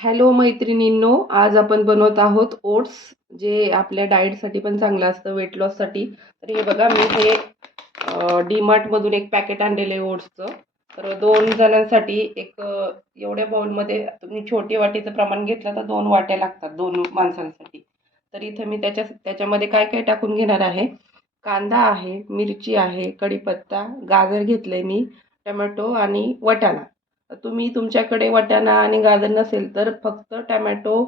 Hello मैत्रिणींनो आज आपण बनवत आहोत ओट्स जे आपल्या डाएटसाठी पण चांगलं असतं वेट लॉससाठी तर हे बघा मी हे डीमार्टमधून एक पॅकेट आणलेलं आहे ओट्सचं. तर दोन जणांसाठी एक एवढ्या बाउलमध्ये तुम्ही छोटी वाटीचं प्रमाण घेतलं तर दोन वाट्या लागतात दोन माणसांसाठी. तर इथं मी त्याच्या त्याच्यामध्ये काय काय टाकून घेणार आहे? कांदा आहे मिरची आहे कढीपत्ता गाजर घेतलं आहे मी टमॅटो आणि वटाणा. तुम्ही तुमच्याकडे वाटाणा आणि गाजर नसेल तर फक्त टमॅटो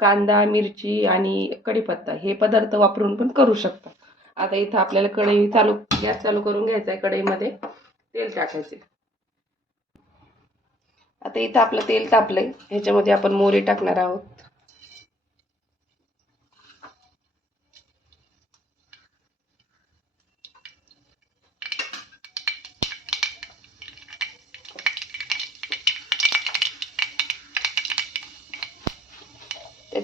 कांदा मिरची आणि कढीपत्ता हे पदार्थ वापरून पण करू शकता. आता इथं आपल्याला कढई चालू गॅस चालू करून घ्यायचा आहे कढईमध्ये. तेल टाकायचे. आता इथं आपलं तेल तापलंय. ह्याच्यामध्ये आपण मोहरी टाकणार आहोत.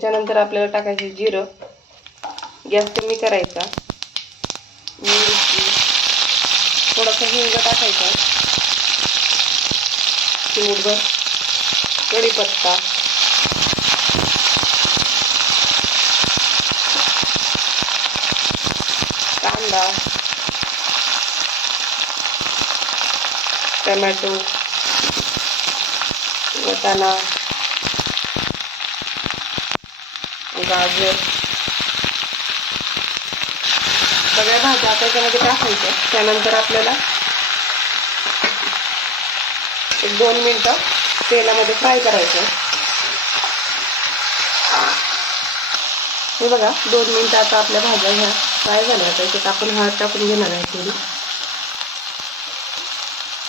त्याच्यानंतर आपल्याला टाकायचे जिरं. गॅस कमी करायचा. मिरची थोडंसं हिंग टाकायचं. चिमूटभर कढीपत्ता. कांदा. टमॅटो. वटाणा. गाजर. सगळ्या भाज्या आता त्याच्यामध्ये टाकायच्या. त्यानंतर आपल्याला एक दोन मिनटं तेलामध्ये फ्राय करायचं हे बघा दोन मिनटं आता आपल्या भाज्या ह्या फ्राय झाल्या आता याच्यात आपण हळद टाकून घेणार आहे थोडी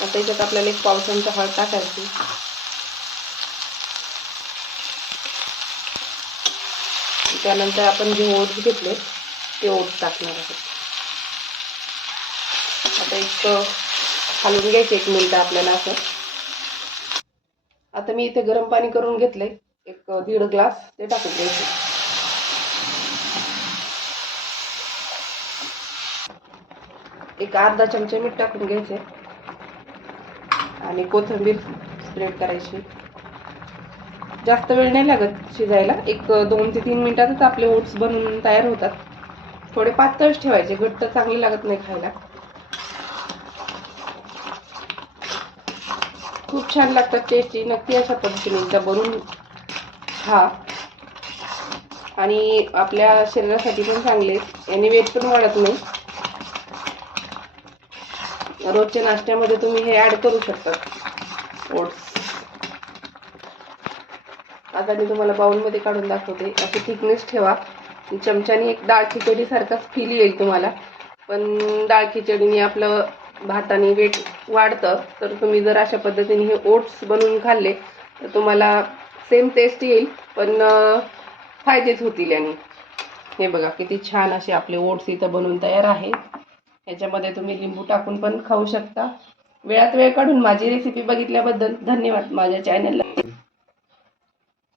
आता याच्यात आपल्याला एक पाव चमचा हळद टाकायची. त्यानंतर आपण जे ओट घेतले ते ओट टाकणार आहोत. आता एक खालून घ्यायचे एक मिनटं आपल्याला असं. आता मी इथे गरम पाणी करून घेतले एक दीड ग्लास ते टाकून द्यायचे एक अर्धा चमचे मीठ टाकून घ्यायचे आणि कोथिंबीर स्प्रेड करायची. जास्त वेळ नाही लागत शिजायला. एक दोन ते तीन मिनिटातच आपले ओट्स बनवून तयार होतात. थोडे पातळच ठेवायचे घट्ट चांगले लागत नाही खायला. खूप छान लागतात टेस्टी नक्की अशा पद्धतीने एकदा बनवून खा. आणि आपल्या शरीरासाठी पण चांगले. याने वेट पण वाढत नाही. रोजच्या नाश्त्यामध्ये तुम्ही हे ॲड करू शकता. ओट्स. आता मी तुम्हाला बाउलमध्ये काढून दाखवते. अशी थिकनेस ठेवा. चमच्याने एक डाळ खिचडीसारखाच फील येईल तुम्हाला. पण डाळ खिचडीने आपलं भाताने वेट वाढतं. तर तुम्ही जर अशा पद्धतीने हे ओट्स बनवून खाल्ले तर तुम्हाला सेम टेस्ट येईल पण फायदेच होतील याने. हे बघा किती छान असे आपले ओट्स इथं बनवून तयार आहे ह्याच्यामध्ये तुम्ही लिंबू टाकून पण खाऊ शकता. वेळात वेळ काढून माझी रेसिपी बघितल्याबद्दल धन्यवाद. माझ्या चॅनलला